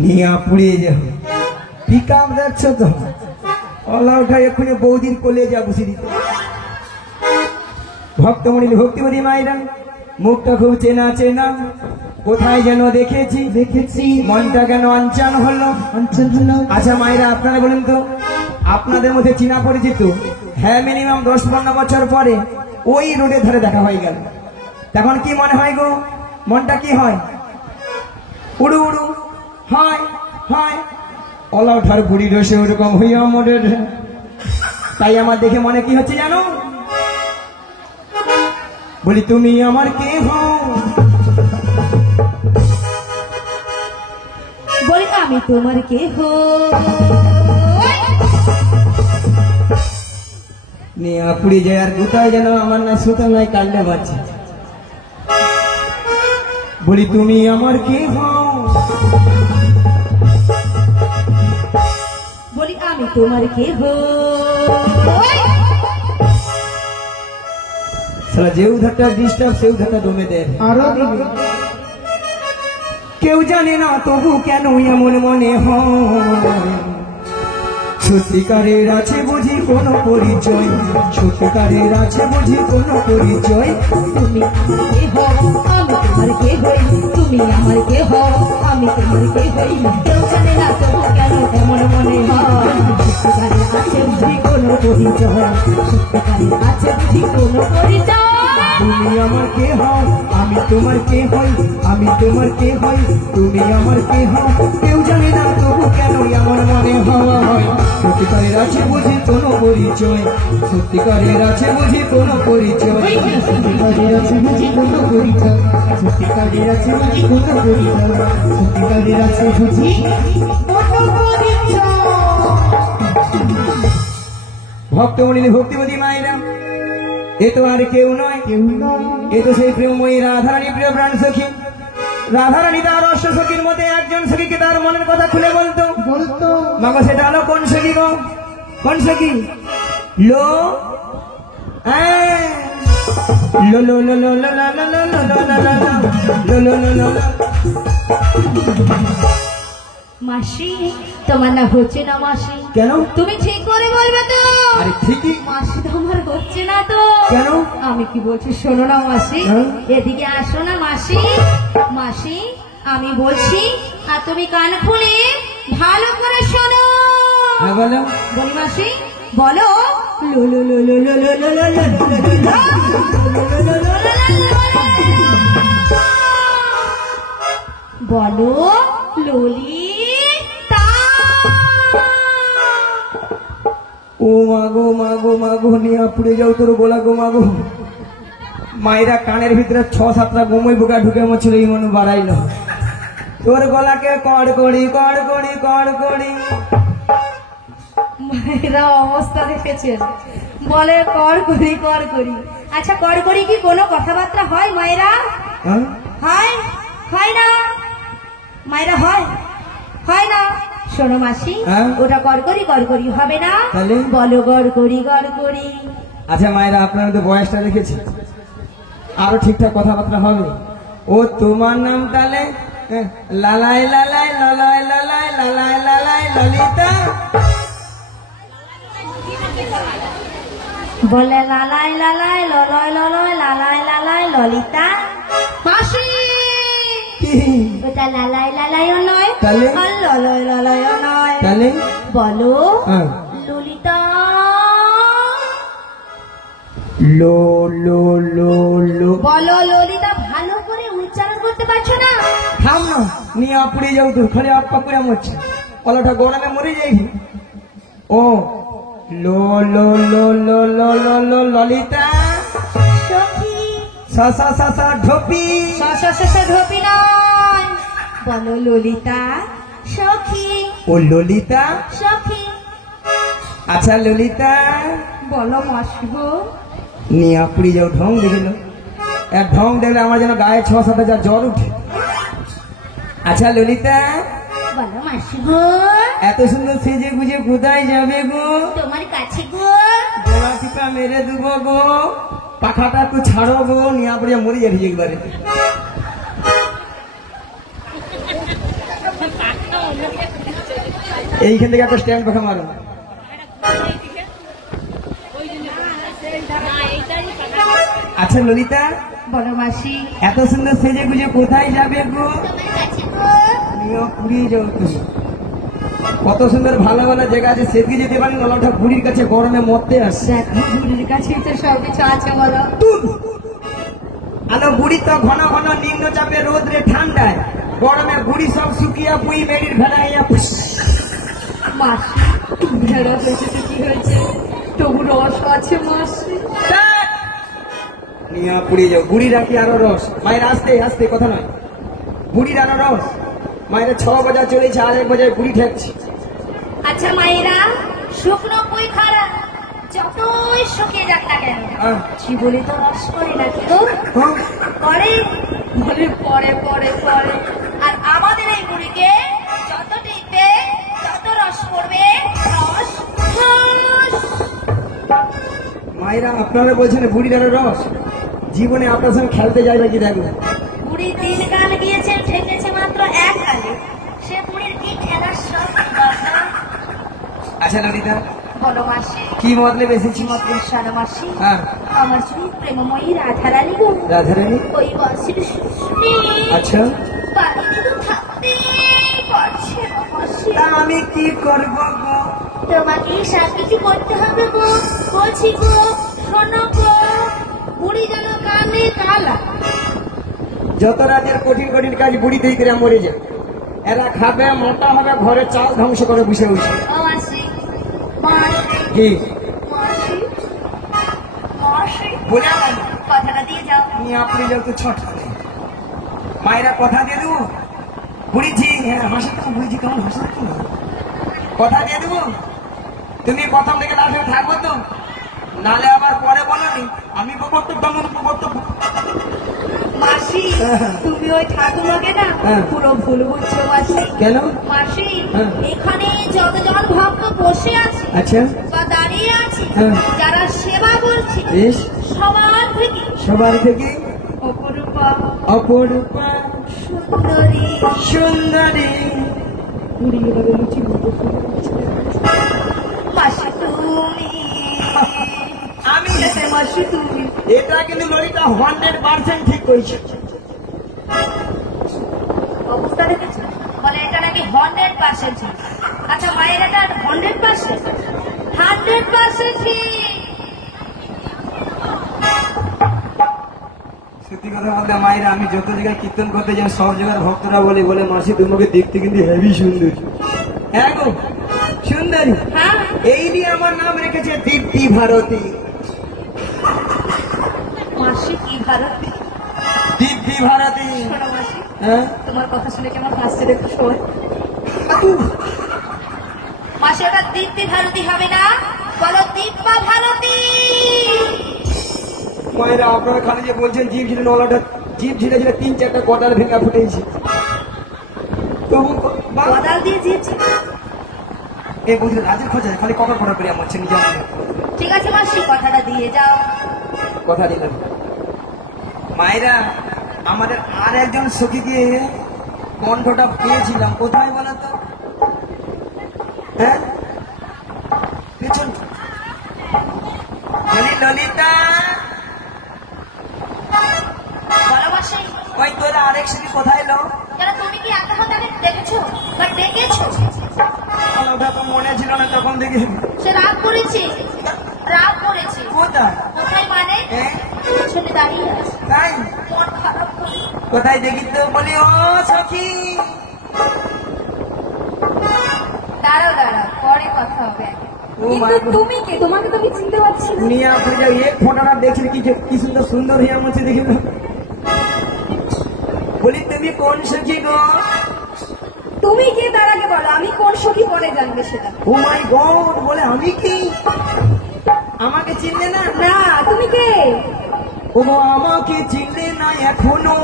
নিয়ে পুড়িয়ে যাবো পিক আপ দেখছো তো অলা উঠায় এক্ষুনি বৌদির কোলে যা বসে দিত। ভক্তমণি ভক্তিমতী মায়েরা মুখটা খুব চেনা চেনা, কোথায় যেন দেখেছি মনটা কেন অঞ্চন হলো। আচ্ছা মায়েরা আপনারা বলুন তো, আপনাদের মধ্যে চিনা পরিচিত হ্যাঁ মিনিমাম 10-15 বছর পরে ওই রোডের ধারে দেখা হয়ে গেল, তখন কি মনে হয় গো? মনটা কি হয়? উড়ু উড়ু হয় হয়। অলা ওঠার বুড়ি রসে ওরকম হইয়া মোড়ের। তাই আমার দেখে মনে কি হচ্ছে জানো? বলি তুমি আমার কে হও? বলি আমি তোমার কে হো। নিয়ে পুড়ি যায় আর কোথায় যেন আমার না সুতো নাই কাটলে বাচ্চা। বলি তুমি আমার কে হও? বলি আমি তোমার কে হো। সারা যে উধারটা ডিস্টার্ব সে উধারটা দমে দেয় আরো দিবে। কেউ জানে না তবু কেন এমন মনে হয়? সত্যিকারের আছে বুঝি কোনো পরিচয়, সত্যিকারের আছে বুঝি কোনো পরিচয়। তুমি আমার কে হো, আমি তোমার কে হই। তুমি আমার কে হো, আমি তোমার কে হই। কেউ জানে না তবু কেন এমন মনে হয়? সত্যিকারের আছে বুঝি কোনো পরিচয়, সত্যিকারের আছে বুঝি কোনো পরিচয়। তুমি আমার কে হও, আমি তোমার কে হই, আমি তোমার কে হই, তুমি আমার কে হও। কেউ জানে না তবু কেন এমন মনে হয়? সত্যিকারের আছে বুঝি কোনো পরিচয়, সত্যিকারের আছে বুঝি কোনো পরিচয়, সত্যিকারের আছে বুঝি কোনো পরিচয়, সত্যিকারের আছে বুঝি কোনো পরিচয়, সত্যিকারের আছে বুঝি কোনো পরিচয়। ভক্তমণি ভক্তিমতী মায়েরা, এ তো আর কেউ নয়, এ তো সেই প্রেমময়ী রাধারানী, প্রিয় প্রাণ সখী রাধারানী। তার অষ্ট সখীর মধ্যে একজন সখীকে তার মনের কথা খুলে বলতো। মাগো সেটা হলো কোন সখী গো? কোন সখী? লো লো লো লো লো লো লো লো লো লো লো লো লো। মাসি তোমার না হচ্ছে না মাসি। কেন? তুমি ঠিক করে বলবে তো? আরে ঠিকই। মাসি তোমার হচ্ছে না তো? কেন? আমি কি বলছি শোনো না মাসি, এদিকে আসো না মাসি। মাসি আমি বলছি আর তুমি কান খুলে ভালো করে শোনো। হ্যাঁ বলো। বলি মাসি বলো। লো লো লো লো লো লো লো লো লো লো লো লো। বলো ললিতা। ও মাগো মাগো মাগো নিয়ে পুড়ে যাও তোর গোলা গো মাগো। মায়েরা কানের ভিতরে 6-7টা গোমই বোকা ঢুকে মছিল এই মনে বাড়াইলো। তোর গলাকে কড় করি কড় করি কড় করি। মায়েরা অবস্থা দেখেছেন, বলে কর করি কর করি। আচ্ছা কর করি কি কোনো কথাবার্তা হয় মায়েরা? হয় হয় না মায়েরা? হয় হয় না? শোনো মাসি, ওটা কর করি হবে না, বলো গড় করি গড় করি। আচ্ছা মায়েরা আপনারা তো বয়সটা রেখেছে, আরো ঠিকঠাক কথাবার্তা হবে। ও তোমার নাম তাহলে লালাই লালাই লালাই লালাই লালাই লালাই ললিতা। বলে লালাই লালাই ললয় ললয় লালাই লালাই ললিতা। মাসি ওটা লালাই লালাইও নয়, আর ললয় ললয়ও নয়, তাহলে বলো ললিতা। লো লো লো লো। বলো ললিতা, ভালো করে উচ্চারণ করতে পারছো না? থাম না, নিয়ে পুড়ে যাও তো, খালি আপা করে মরছে, কলাটা গরমে মরে যাই। ও লো লো লো লো লো লো লো ললিতা। সখী সা সা সা সা ঢোপি। সা সা সা সা ঢোপি নয়, বলো ললিতা সখী। ও ললিতা সখী। আচ্ছা ললিতা বলো মাসি গো। নিয়ে পুড়ে যাও, ঢং দেখিল, এক ঢং দেখলে আমার যেন গায়ে 6-7 জ্বর উঠে। আচ্ছা ললিতা বলো মাসি গো। এত সুন্দর সেজে গুজে কোথায় যাবে গো? তোমার কাছে গো। গোলা টিপা মেরে দেবো গো, পাখাটা একটু ছাড়ো গো, নিয়ে পড়ে মরে যাবি একবারে। এইখান থেকে একটা স্ট্যান্ড পাখা মারো। আচ্ছা ললিতা, বলো মাসি। এত সুন্দর সেজে গুজে কোথায় যাবে গো? আমিও পুরী যাও তুমি। কত সুন্দর ভালো ভালো জায়গা আছে, সেদিকে যেতে পারি না, ওটা বুড়ির কাছে গরমে মরতে আসছে। দেখো বুড়ির কাছেই তো সবকিছু আছে বলো। আলো বুড়ি তো ঘন ঘন নিম্নচাপে রোদ্রে ঠান্ডায় গরমে বুড়ি সব শুকিয়া পুই মেরির ভেড়াইয়া মাসি ভেড়া হয়েছে কি হয়েছে, তবু রস আছে মাসি। নিয়া পুড়িয়ে যাও। বুড়ির রাখি আরো রস, মায়ের আস্তে আস্তে কথা নয়, বুড়ির আরো রস। মায়ের 6 বাজা চলেছে, আর 1 বাজায় বুড়ি ঠেকছে। আচ্ছা মায়েরা, শুকনো পুই খাড়া যতই শুকিয়ে যাক না কেন, জীবনে তো রস করে নাকি গো? করে বলে পরে পরে পরে। আর আমাদের এই বুড়িকে যত টিপবে তত রস পড়বে, রস রস। মায়েরা আপনারা বলছেন বুড়ির আরো রস, জীবনে আপনার সঙ্গে খেলতে যাইবে কি দেখো। বুড়ি 3 গাল গিয়েছে, ঠেকেছে মাত্র 1 গালে। সে বুড়ির কি খেলার সব দরকার। আচ্ছা ললিতা, বলো মাসি। কি মতলে বেশি মতলব মাসি, হ্যাঁ আমার সেই প্রেমময়ী রাধারানী গো, রাধারানী। ওই বাসির শুনে আচ্ছা বাড়িতে তো থাকতেই পারছে না মাসি। তা আমি কি করব গো? তোমাকে সব কিছু করতে হবে গো, বলছি গো। শোনো গো, বুড়ি যেন কানে কালা। যত রাতের কঠিন কঠিন কাজ বুড়ি দিয়ে করে মরে যায়। এরা খাবে, মোটা হবে, ঘরে চাল ধ্বংস করে বসে বসে। ও মাসি, মাসি, কি মাসি, মাসি, বলে আমার কথাটা দিয়ে যাও। নিয়ে আপনি যত ছট করে। মায়েরা কথা দিয়ে দেবো বুড়িজি, হ্যাঁ হাসা তো বুড়িজি, কেমন হাসা তো কথা দিয়ে দেবো। তুমি প্রথম থেকে লাস্টে থাকবো তো, নালে আবার পরে বলনি আমি প্রবর্তক দমন প্রবর্তক। মাসি তুমি ওই ঠাকুমাকে না হ্যাঁ। পুরো ভুল বুঝছো মাসি। কেন? মাসি হ্যাঁ। এখানে যতজন ভক্ত বসে আছে আচ্ছা বা দাঁড়িয়ে আছে, হ্যাঁ। যারা সেবা করছে বেশ, সবার থেকে সবার থেকে অপরূপা অপরূপা সুন্দরী সুন্দরী মাসি তুমি। আমি মাসি তুমি এটা কিন্তু ললিতা 100% ঠিক কইছে। অবস্থা দেখেছো, বলে এটা নাকি 100% ঠিক। আচ্ছা মায়ের এটা 100%? 100% ঠিক। সত্যি কথা বলতে মায়েরা, আমি যত জায়গায় কীর্তন করতে যাই সব জায়গার ভক্তরা বলে মাসি তোমাকে দেখতে কিন্তু হেভি সুন্দর। হ্যাঁ গো সুন্দরী, হ্যাঁ এই নিয়ে আমার নাম রেখেছে দীপ্তি ভারতী। মাসি কি ভালো। দীপ্তি ভারতী। শোনো মাসি, হ্যাঁ তোমার কথা শুনে কেমন হাসছে দেখো শোন। মাসি ওটা দীপ্তি ভারতী হবে না, বলো দীপা ভারতী। মায়েরা আপনারা খালি যে বলছেন জিভ ঝিলে নলাটা, জিভ ঝিলে ঝিলে 3-4টা কটার ভেঙা ফুটেছে। তবু বদাল দিয়ে দিয়েছি। এই বলছে রাজের খোঁজা খালি কখন কটা করে আমার ছেলে যাওয়া। ঠিক আছে মাসি, কথাটা দিয়ে যাও। কথা দিলাম। মায়েরা আমাদের আর একজন সখীকে কণ্ঠটা পেয়েছিলাম, কোথায় বলো তো? হ্যাঁ পেছন ললিতা। বলো মাসি, ওই তোরা আরেক সখী কোথায় এলো? কেন তুমি কি এত কথা দেখেছো বা দেখেছো? ওটা তো মনে ছিল না তখন দেখি। সে রাগ করেছে, রাগ করেছে। কোথায়? কোথায় মানে? হ্যাঁ পেছনে দাঁড়িয়ে আছে, তাই মন খারাপ করে। কোথায় দেখি তো বলি ও সখী। দাঁড়াও দাঁড়াও, পরে কথা হবে। ও মা কিন্তু গো। তুমি কে? তোমাকে তো আমি চিনতে পারছি না। নিয়ে আপনি যে এক ফোটাটা দেখছেন কি সুন্দর সুন্দর হয়ে আমার দেখি না। বলি তুমি কোন সখী গো? তুমি কে তার আগে বলো, আমি কোন সখী পরে জানবে সেটা। ও মাই গড, বলে আমি কি? আমাকে চিনলে না? না, তুমি কে? ও আমাকে চিনলে না এখনো,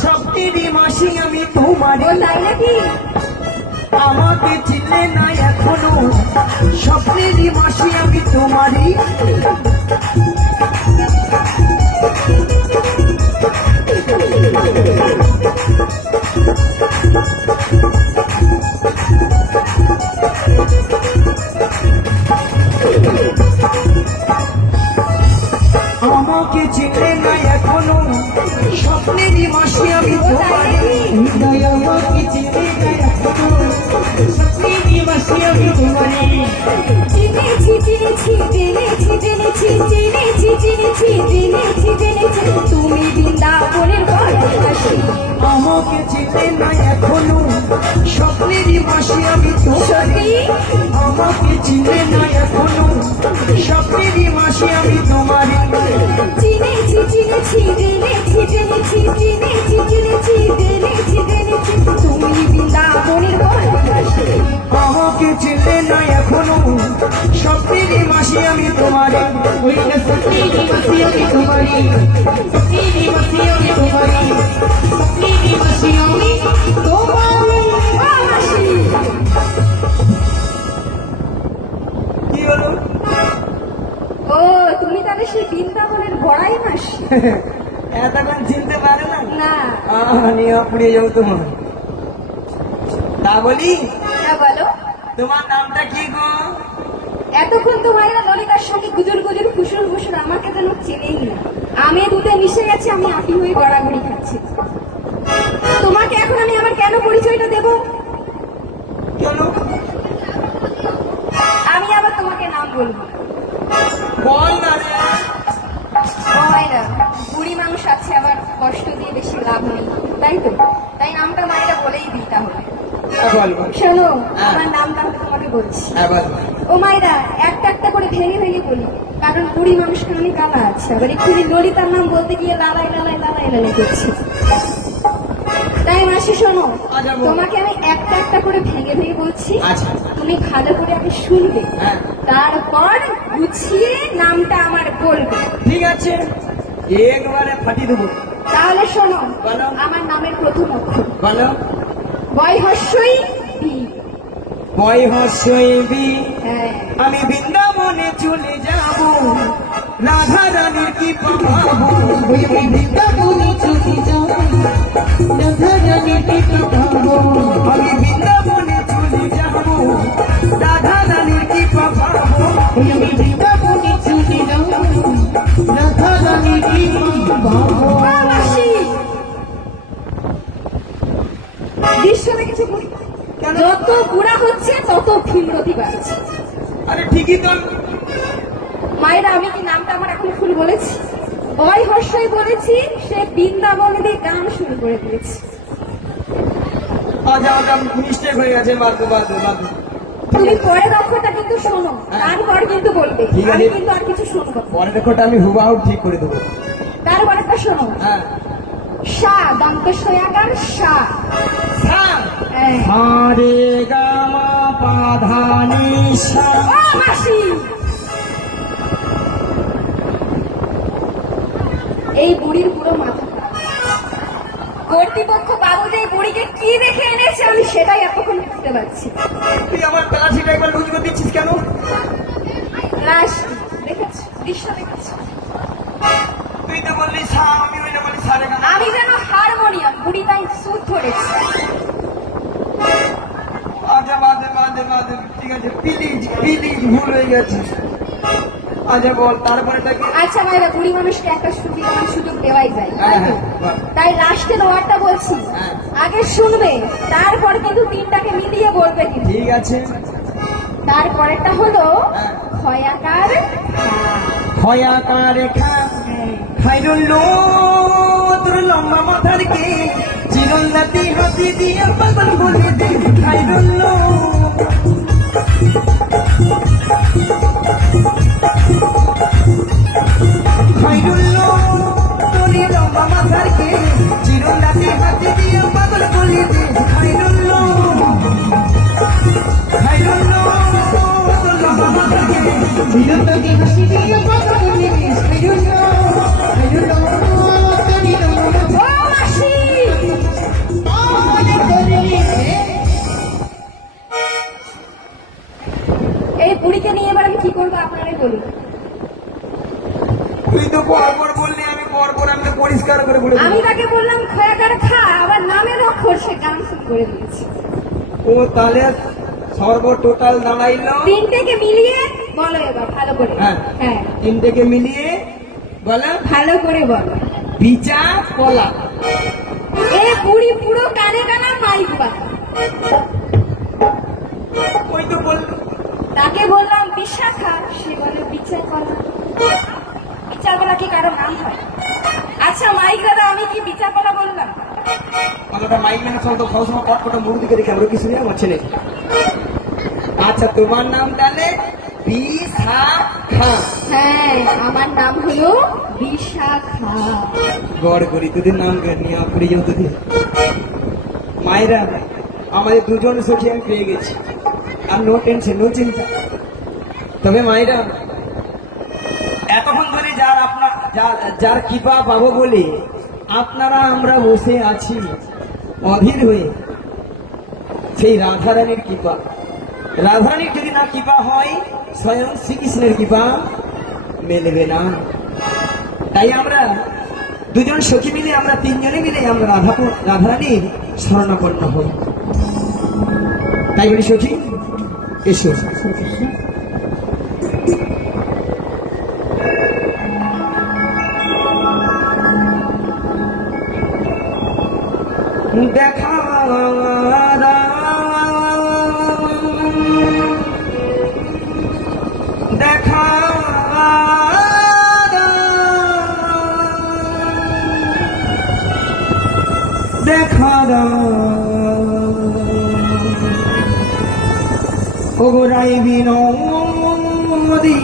সপ্তেরই মাসি আমি তোমার। ও তাই নাকি? আমাকে চিনলে না এখনো, স্বপ্নেরই মাসি আমি তোমারই। আমাকে চিনলে না এখনো স্বপ্নেরই মাসি আমি তোমার হৃদয় আমাকে চিনলে না এখনো স্বপ্নেরই মাসি আমি তোমার চিনেছি চিনেছি জেনেছি জেনেছি চিনেছি চিনেছি জেনেছি জেনেছি তুমি বৃন্দাবনের বরদাসী আমাকে চিনলে না এখনো স্বপ্নেরই মাসি আমি তোমার আমাকে চিনলে না এখনো স্বপ্নেরই মাসি আমি তোমার চিনেছি চিনেছি জেনেছি জেনেছি চিনেছি চিনেছি জেনেছি জেনেছি তুমি বৃন্দাবনের বরদাসী আমাকে চিনলে না এখনো স্বপ্নেরই মাসি আমি তোমার ওই স্বপ্নেরই মাসি আমি তোমার স্বপ্নেরই মাসি আমি তোমার স্বপ্নেরই মাসি আমি তোমার কি হলো? ও তুমি তাহলে সেই বৃন্দাবনের বড়াই মাসি এতক্ষণ চিনতে পারে না না নিয়ে পুড়িয়ে যাও তোমার তা বলি হ্যাঁ বলো তোমার নামটা কি গো? এতক্ষণ তো মায়েরা ললিতার সঙ্গে গুজুর গুজুর ফুসুর ফুসুর আমাকে যেন চেনেই না আমি দুধে মিশে গেছে আমি আটি হয়ে গড়াগড়ি খাচ্ছি তোমাকে এখন আমি আমার কেন পরিচয়টা দেব কেন আমি আবার তোমাকে নাম বলবো বল না রে হয় না বুড়ি মানুষ আছে আবার কষ্ট দিয়ে বেশি লাভ নেই তাই তো তাই নামটা মায়েরা বলেই দিই তাহলে বল বল শোনো আমার নামটা আমি তোমাকে বলছি বল ও মায়েরা একটা একটা করে ভেঙে ভেঙে বলি কারণ বুড়ি মানুষকে অনেক গালা আছে আবার একটু ললিতার নাম বলতে গিয়ে লালাই লালাই লালাই লালাই করছি তাই মাসি শোনো আচ্ছা, বল। তোমাকে আমি একটা একটা করে ভেঙে ভেঙে বলছি আচ্ছা। তুমি ভালো করে আগে শুনবে হ্যাঁ। তারপর গুছিয়ে নামটা আমার বলবে ঠিক আছে একবারে ফাটিয়ে দেবো তাহলে শোনো বলো। আমার নামের প্রথম অক্ষর বলো বয় হস্যই বি। বয় হস্যই হ্যাঁ আমি বৃন্দাবনে চলে যাব রাধা রানীর কি পাবো বৃন্দাবনে চলে যাব রাধা রানীর কি পাবো আমি বৃন্দাবনে চলে যাব রাধা রানীর কি পাবো আমি বৃন্দাবনে চলে যাব রাধা রানীর কি পাবো মাসি দৃশ্য দেখেছে বুড়ি কেন? যত বুড়া হচ্ছে তত ফিল্ডতি বাড়ছে আরে ঠিকই তো মায়েরা আমি কি নামটা আমার এখন ফুল বলেছি বয় হর্ষই বলেছি সে বৃন্দাবনে গান শুরু করে দিয়েছে আচ্ছা ওটা মিস্টেক হয়ে গেছে বাদ বাদ বাদ তুমি পরের অক্ষরটা কিন্তু শোনো তারপর কিন্তু বলবে ঠিক আছে। আমি কিন্তু আর কিছু শুনবো না। পরের রেকর্ডটা আমি হুবাহু ঠিক করে দেবো তারপরেরটা শোনো হ্যাঁ সা দন্ত সয়াকার সা হ্যাঁ হ্যাঁ। হারে গামা পাধানি সা ও মাসি এই বুড়ির পুরো মাথা কর্তৃপক্ষ বাবু যে এই বুড়িকে কি দেখে এনেছে আমি সেটাই এতক্ষণ বুঝতে পারছি তুই আমার প্লাসিটা একবার লুজ করে দিচ্ছিস কেন রাস দেখেছ দৃশ্য দেখেছ তুই তো বললি সা আমি ওইটা বলি সারে গামা আমি যেন হারমোনিয়াম বুড়ি তাই সুর ধরেছি আচ্ছা বাদে বাদে বাদে ঠিক আছে প্লিজ প্লিজ ভুল হয়ে গেছে আচ্ছা বল তারপরে তাকে আচ্ছা মায়েরা বুড়ি মানুষকে একটা সুযোগ দেওয়াই যায় হ্যাঁ, হ্যাঁ, বল। তাই লাস্টের ওয়ার্ডটা বলছি হ্যাঁ। আগে শুনবে তারপর কিন্তু তিনটাকে মিলিয়ে বলবে কিন্তু ঠিক আছে তারপরেরটা হলো হ্যাঁ। ক্ষয়াকার ক্ষয়াকারে খা খাইরুল তোর লম্বা মাথার কে চিরল্লাতি হাতি দিয়ে পাগল বলে দে খাইরুল খাইরুল তোর লম্বা মাথার কে চিরল্লাতি হাতি দিয়ে পাগল বলে দে খাইরুল খাইরুল তোর লম্বা মাথার কে চিরল্লাতি হাতি দিয়ে পাগল বলে দে খাইরুল ও মাসি এই বুড়িকে নিয়ে এবার আমি কি করবো আপনারাই বলুন তুই তো পরপর বললি আমি পরপর আমি তো পরিষ্কার করে বলে আমি তাকে বললাম ক্ষয়াকার খা আবার নামের অক্ষর সে গান শুরু করে দিয়েছে ও তাহলে সর্ব টোটাল দাঁড়াইলো তিনটেকে মিলিয়ে বলো এবার ভালো করে। হ্যাঁ। হ্যাঁ, তিনটেকে মিলিয়ে বলা ভালো করে বলো। বিচা কলা। এ বুড়ি পুরো কানে কানা মাইক বাজা। ওই তো বল, তাকে বললাম বিশাখা, সে বলে বিচার কলা। বিচার কলা কি কারো নাম হয়? আচ্ছা মাইক দাদা, আমি কি বিচার কলা বললাম? আমাদের মাইক মেনে চলতো খাওয়ার সময় কট কটা মুখ দিকে রেখে আমরা কিছু নেই আমার ছেলে। আচ্ছা তোমার নাম তাহলে বিশাখা। হ্যাঁ, আমার নাম হলো বিশাখা। গড় করি তোদের নাম নিয়ে পড়ে যাও তোদের। মায়েরা আমাদের দুজন সখী আমি পেয়ে গেছি, আর নো টেনশন নো চিন্তা। তবে মায়েরা এতক্ষণ ধরে যার কৃপা পাবো বলে আপনারা আমরা বসে আছি অধীর হয়ে, সেই রাধারানীর কৃপা। রাধারানীর যদি না কৃপা হয় স্বয়ং শ্রীকৃষ্ণের কৃপা মেলবে না। তাই আমরা দুজন সখী মিলে, আমরা তিনজনে মিলে আমরা রাধারানীর শরণাপন্ন হই। তাই বলি সখী এসো। দেখা দেখা দেখা ওগোরাই বিনোদী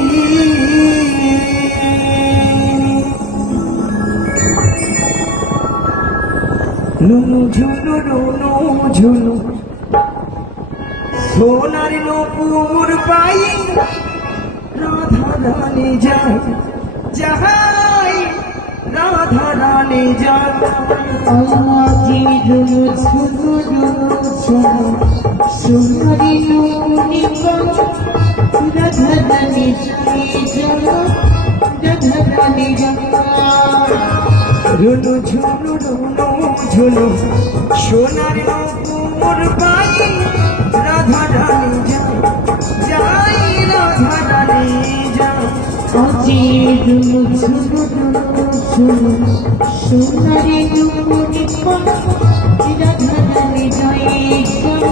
লুনু ঝুনু লুনু ঝুনু সোনার নপুর পাই রাধা রানী যায় যাহাই রাধা রানী যায়। আজি দুলু ঝুনু দুলু ঝুনু সুন্দরী নুনিকা রাধা রানী যাই যাও রাধা রানী যাও। লুনু ঝুনু লুনু ঝুনু সোনার নপুর পাই রাধা রানী যায় যাই রাধা রানী যায়। আজি দুলু ঝুনু দুলু ঝুনু সুন্দরী নুনিকা রাধা রানী যাই যাও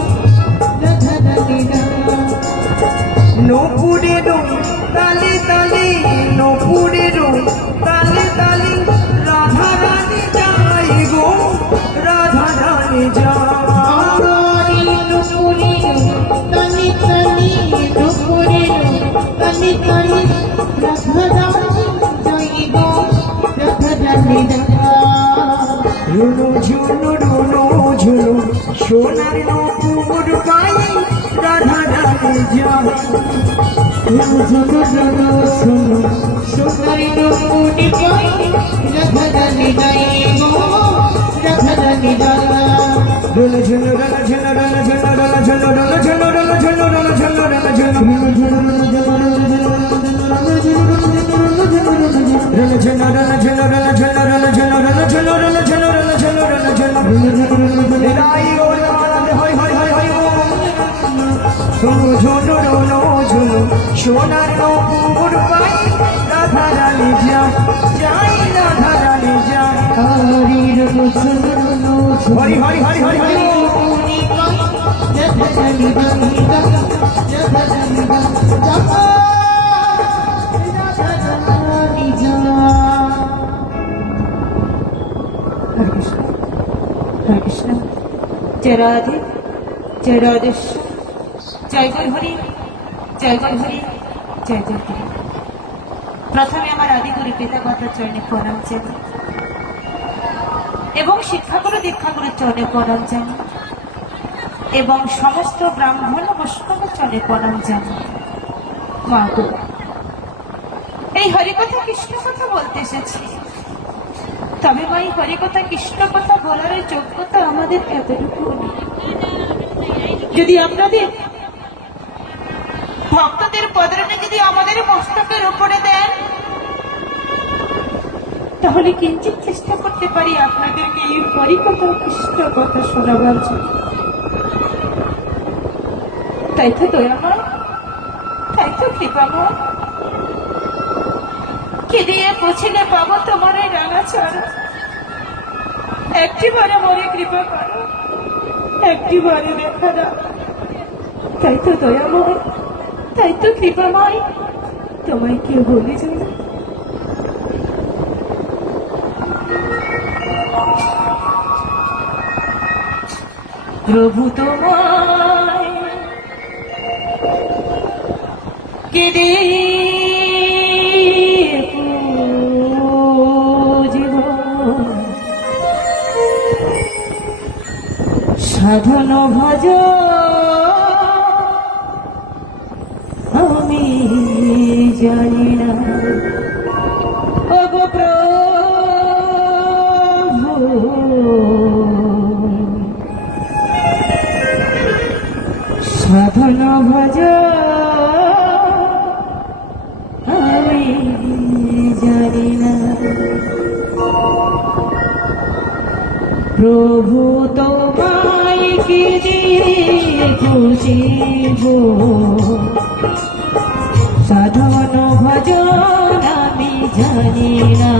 রাধা রানী যাও। নপুরের তালে তালে নপুরের তালে তালে রাধা রানী যাই গো রাধা রানী যায়। রুনু ঝুনু রুনু ঝুনু সোনার নপুর পাই রাধা রানী যায়। রুনু ঝুনু রুনু ঝুনু রুনু ঝুনু রুনু ঝুনু রুনু ঝুনু রুনু ঝুনু রুনু ঝুনু রুনু ঝুনু রুনু ঝুনু রুনু ঝুনু সোনার নপুর পাই রাধা রানী যায় যাই রাধা রানী যায়। হরি হরি হরি হরি হরি হরে কৃষ্ণ জয় রাধে জয় রাধেশ্বর জয় জয় হরি জয় জয় হরি জয় জয় হরি। প্রথমে আমার আদিগুরু পিতা মাতার চরণে প্রণাম জানাই এবং শিক্ষাগুরু দীক্ষাগুরুর চরণে প্রণাম জানাই এবং সমস্ত ব্রাহ্মণ বৈষ্ণবের চরণে প্রণাম জানাই। মা গো, এই হরিকথা কৃষ্ণ কথা বলতে এসেছি, তবে মা এই হরিকথা কৃষ্ণ কথা বলার যোগ্যতা আমাদের এতটুকু নেই। যদি আপনাদের ভক্তদের পদরানি যদি আমাদের মস্তকের উপরে দেন, তাহলে কিঞ্চিত চেষ্টা করতে পারি আপনাদেরকে এই হরিকথা কৃষ্ণ কথা শোনাবার জন্য। তাই তো দয়াময়, তাই তো কৃপাময়। কি দিয়ে পুছিলে পাবো তোমার এই রাঙা চরণ? একটিবারে মরে কৃপা করো, একটিবারে দেখা দাও। তাই তো দয়াময়, তাই তো কৃপাময়, তোমায় কেউ বলে যাই। প্রভু তোমায় কে পুজিব, সাধন ভজ আমি জানি না। ওগো প্রভু সাধন ভজ আমি জানি না। প্রভু তোমায় কি দিয়ে খুঁজিব, সাধন ভজন আমি জানি না।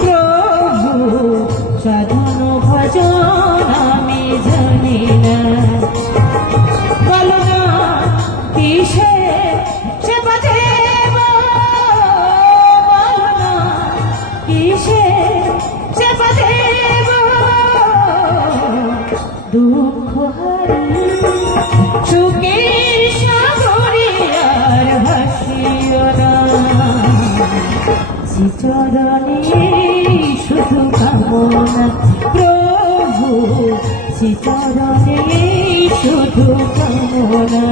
প্রভু সাধন ভজন আমি জানি না। বলো না কিসে সেবা দেব, বলো না কিসে সেবা দেব। দুঃখ হারি সুখের সাগরে আর ভাসিও না। শ্রীচরণে শুধু কামনা, প্রভু শ্রীচরণে শুধু কামনা।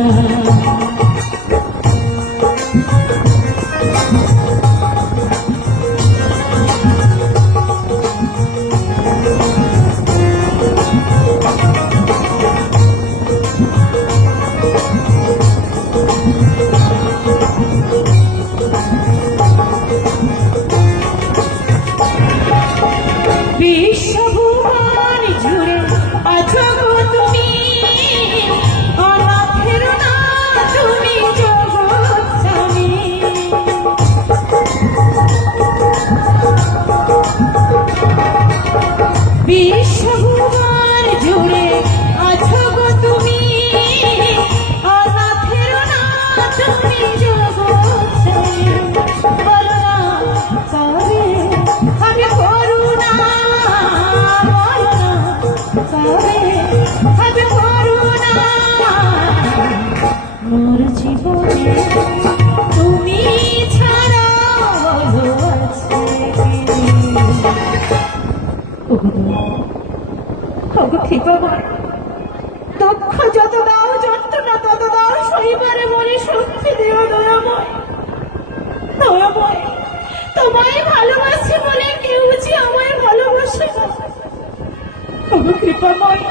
বিশ্বভুবন জুড়ে আছো গো তুমি, অনাথের না তুমি জগৎ স্বামী। বিশ্বভুবন জুড়ে আছো গো তুমি, অনাথের না তুমি জগৎ স্বামী। বলো না কবে আমি করুণা, বলো না কবে আমি করুণা। মোর জীবনে তুমি ছাড়া বলো আছে কি? ওগো কৃপাময়, দুঃখ যত দাও, যন্ত্রণা তত দাও, সইবারে মনে শক্তি দিও দয়াময়। দয়াময়, তোমায় ভালোবাসি বলে কেউ যে আমায় ভালোবাসে না। ওগো কৃপাময়,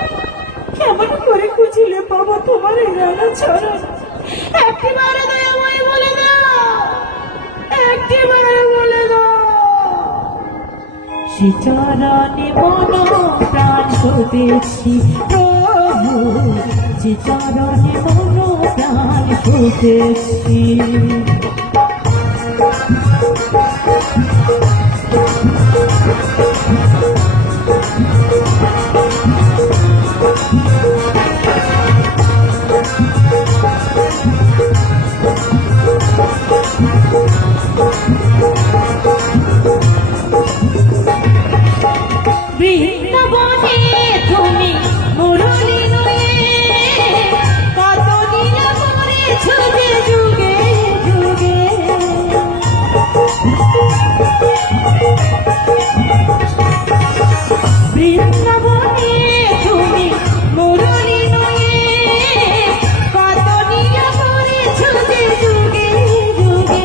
কেমন করে খুঁজিলে পাবো তোমার এই রাঙা চরণ? একটিবারে দয়াময় বলে দাও, একটিবারে বলে দাও। শ্রীচরণে মন প্রাণ পেতেছি প্রভু, শ্রীচরণে মন প্রাণ পেতেছি। বৃন্দাবনে তুমি মুরলী নয়ে, কত লীলা করেছ যে যুগে যুগে। বৃন্দাবনে তুমি মুরলী নয়ে, কত লীলা করেছ যে যুগে যুগে।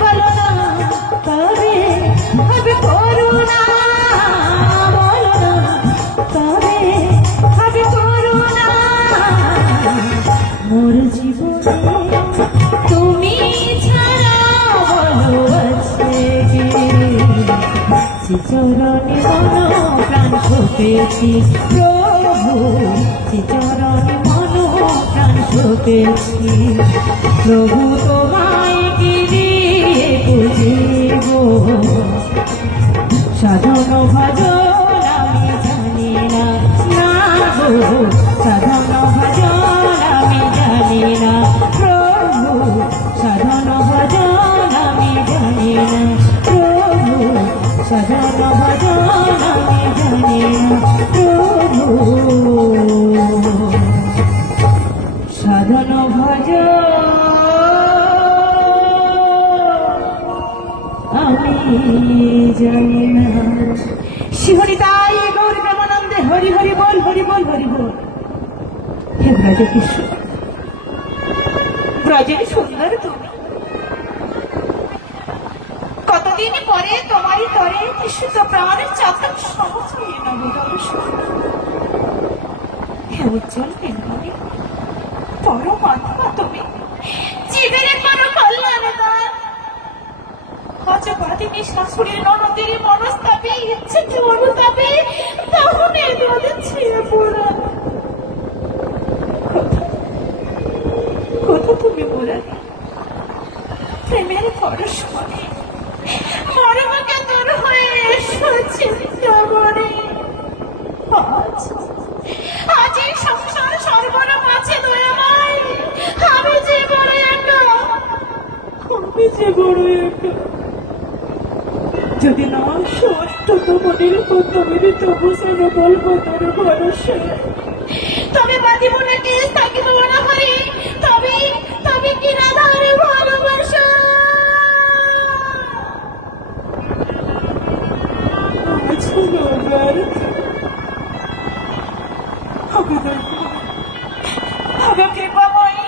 বলো না কবে হবে করুণা, মোর জীবনে তুমি ছাড়া বলো আছে কি? শ্রীচরণে মন প্রাণ পেতেছি প্রভু, শ্রীচরণে মন প্রাণ ঠকেছি প্রভু তোমায় কি দিয়ে বুঝিব সাধন ভজন আমি জানি না না গো সাধন ভজন আমি জানি না প্রভু সাধন ভজন আমি জানি না প্রভু সাধন ভজন আমি জানি না প্রভু সাধন ভজন আমি জানি না। শিহরি তাই গৌর প্রেমানন্দে হরি হরি বল হরি বল হরি বল। হে ব্রজ কৃষ্ণ ব্রজের সুন্দর তুমি কতদিন পরে তোমারই তরে কৃষ্ণ প্রাণের চাতক সমস্ত হে উজ্জ্বল পিনমণি পরমাত্মা তুমি জীবের পর কল্যাণ দান আজ বাদিনী শাশুড়ির ননদের মনস্তাপে ইচ্ছেতে অনুতাপে তখনই নদী ছিঁড়ে পড়া কথা তুমি বলানি প্রেমের পরশ মনে মরমকে দূর হয়ে এসেছে মনে আজ এই সংসার সর্বনা মাঝে দয়াময় আমি যে বড় একা আমি যে বড় একা যদি না সমস্ত মনের কথা মেরে তবু সেটা বলবো তার ভরসা তবে বাঁধিব নাকি থাকিব না হরি তবে তবে কি রাধারে ভালোবাসা কৃপাময়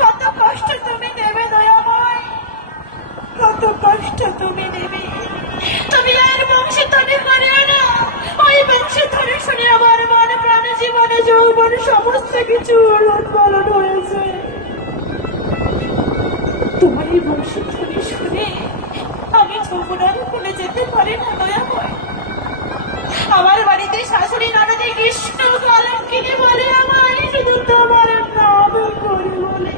কত কষ্ট তুমি দেবে দয়াময় কত কষ্ট তুমি দেবে তুমি আর বংশী তনে করে না ওই বংশী ধরে শুনে আমার মন প্রাণ জীবনে যৌবন সমস্ত কিছু উলট পালন হয়েছে তোমার এই বংশী ধরে শুনে আমি যৌবনার খুলে যেতে পারি না দয়াময় আমার বাড়িতে শাশুড়ি ননদে কৃষ্ণ কলঙ্কিনী বলে আমায় শুধু তোমার নাম করে বলে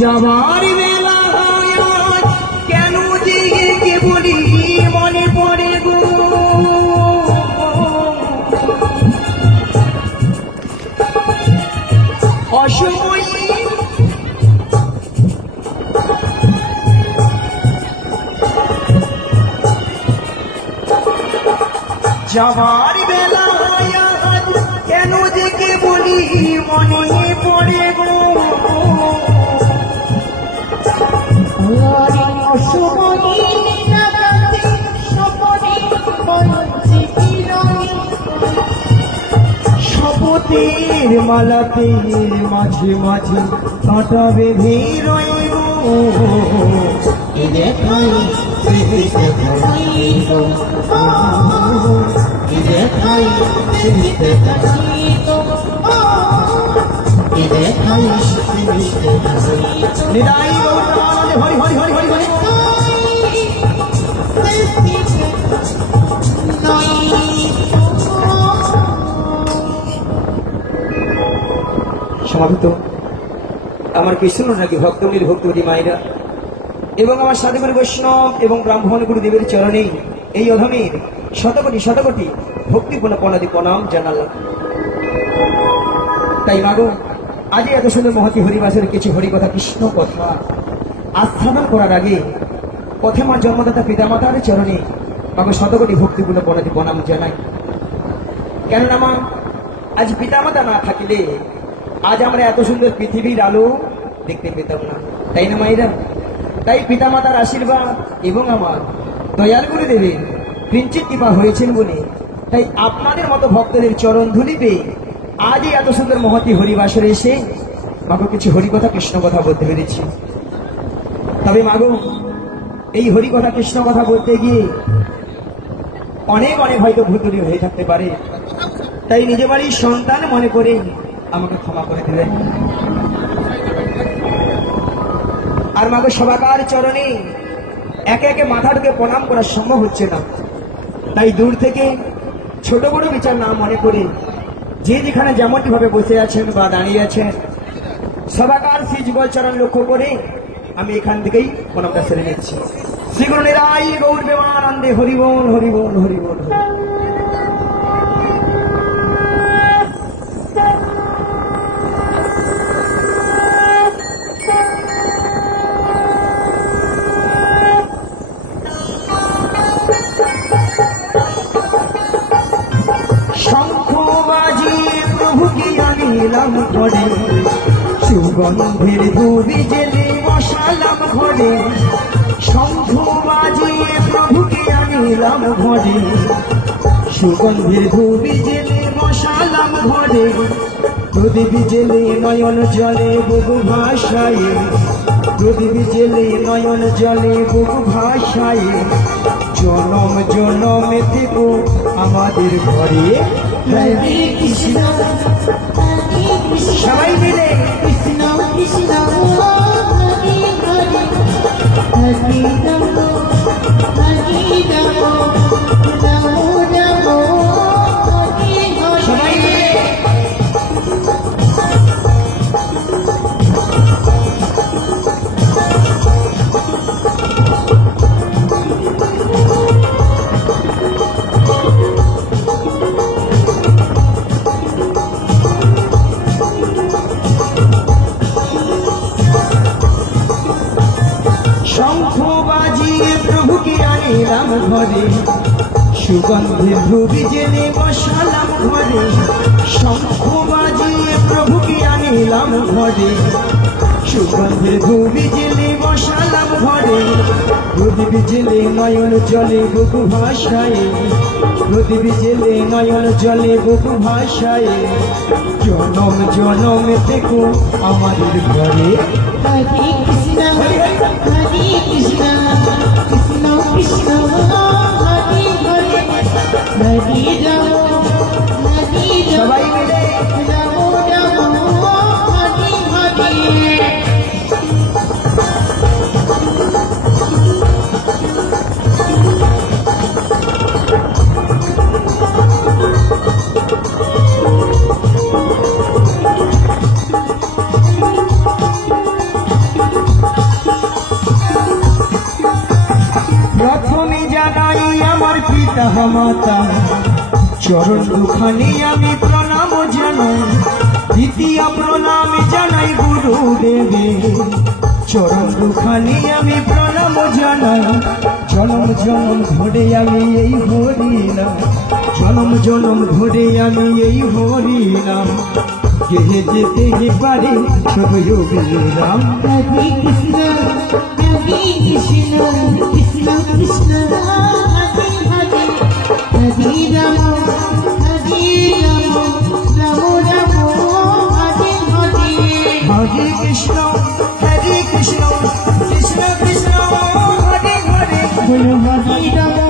যাবার বেলা কেন জেগে বলি মনে পড়ে গো অসময় যাবার বেলা কেন জেগে বলি মনে পড়ে গো শপথের মালাতে মাঝে মাঝে কাঁটা বেঁধে রইব দেখাই দেখাই নিদাই হরি হরি হরি হরি হরি সমাপিত আমার কৃষ্ণ নাকি ভক্তমীর ভক্তী মায়েরা এবং আমার সাধুগুরু বৈষ্ণব এবং ব্রাহ্মণ গুরুদেবের চরণে এই অধমের শতকোটি শতকোটি ভক্তিপূর্ণ প্রণাদি প্রণাম জানালাম। তাই মাগো আজ এত সুন্দর মহতি হরিবাসের কিছু হরিকথা কৃষ্ণ কথা আস্থাদন করার আগে পথে মা জন্মদাতা পিতামাতার চরণে মাগো শতকোটি ভক্তিপূর্ণ প্রণাদি প্রণাম জানাই। কেননা মা আজ পিতামাতা না থাকিলে আজ আমরা এত সুন্দর পৃথিবীর আলো দেখতে পেতাম না, তাই না মায়েরা? তাই পিতামাতার আশীর্বাদ এবং আমার দয়াল গুরুদেবের কিঞ্চিত কৃপা হয়েছেন বলে তাই আপনাদের মতো ভক্তদের চরণ ধুলি পেয়ে আজই এত সুন্দর মহতি হরিবাসরে এসে মাগো কিছু হরিকথা কৃষ্ণ কথা বলতে পেরেছি। তবে মাগো এই হরিকথা কৃষ্ণ কথা বলতে গিয়ে অনেক অনেক হয়তো ভুতুরি হয়ে থাকতে পারে, তাই নিজ বাড়ির সন্তান মনে করে আমাকে ক্ষমা করে দেবেন। আর মাগো সবাকার চরণে একে একে মাথা ঢুকে প্রণাম করা সম্ভব হচ্ছে না, তাই দূর থেকে ছোট বড় বিচার না মনে করে যে যেখানে যেমনটি ভাবে বসে আছেন বা দাঁড়িয়ে আছেন সবাকার শ্রী যুগল চরণ লক্ষ্য করে আমি এখান থেকেই প্রণামটা সেরে নিচ্ছি। শ্রী গুরু নিরাই গৌর প্রেমানন্দে হরিবোল হরিবোল হরিবোল। শঙ্খ বাজিয়ে প্রভুকে আনিলাম ঘরে, সুগন্ধের ধুবি জেলে বসালাম ঘরে। শঙ্খ বাজিয়ে প্রভুকে আনিলাম ঘরে, সুগন্ধের ধুবি জেলে বসালাম ঘরে। প্রদীপ জেলে নয়ন জলে বুকু ভাসায়, প্রদীপ জেলে নয়ন জলে বুকু ভাসায়। জনম জনমে থেকো আমাদের ঘরে। হরে কৃষ্ণ হরে কৃষ্ণ সবাই মিলে কৃষ্ণ কৃষ্ণ হরে হরে হরে রাম হরে রাম রাম রাম হরে হরে। সবাই মিলে শঙ্খ বাজিয়ে প্রভুকে আনিলাম ঘরে, সুগন্ধের ধুবি জেলে বসালাম ঘরে। শঙ্খ বাজিয়ে প্রভুকে আনিলাম ঘরে, সুগন্ধের ধুবি জেলে বসালাম ঘরে। প্রদীপ জেলে নয়ন জলে বুকু ভাসায়, প্রদীপ জেলে নয়ন জলে বুকু ভাসায়। জনম জনম থেকো আমাদের ঘরে। হরে কৃষ্ণ হরে কৃষ্ণ কৃষ্ণ কৃষ্ণ হরে হরে হরে রাম হরে সবাই রাম মিলে রাম রাম হরে হরে। প্রথমে জানাই আমার পিতা মাতা চরণ দুখানি আমি প্রণাম জানাই। দ্বিতীয় প্রণাম জানাই গুরুদেবে, চরণ দুখানি আমি প্রণাম জানাই। জনম জনম ধরে আমি এই হরিনাম, জনম জনম ধরে আমি এই হরিনাম গেহে যেতে পারে শুধু রাম। হরে কৃষ্ণ হরে কৃষ্ণ কৃষ্ণ কৃষ্ণ হরে হরে হরে রাম হরে রাম রাম রাম হরে হরে। হরে কৃষ্ণ কৃষ্ণ কৃষ্ণ হরে হরে হরে হরে রাম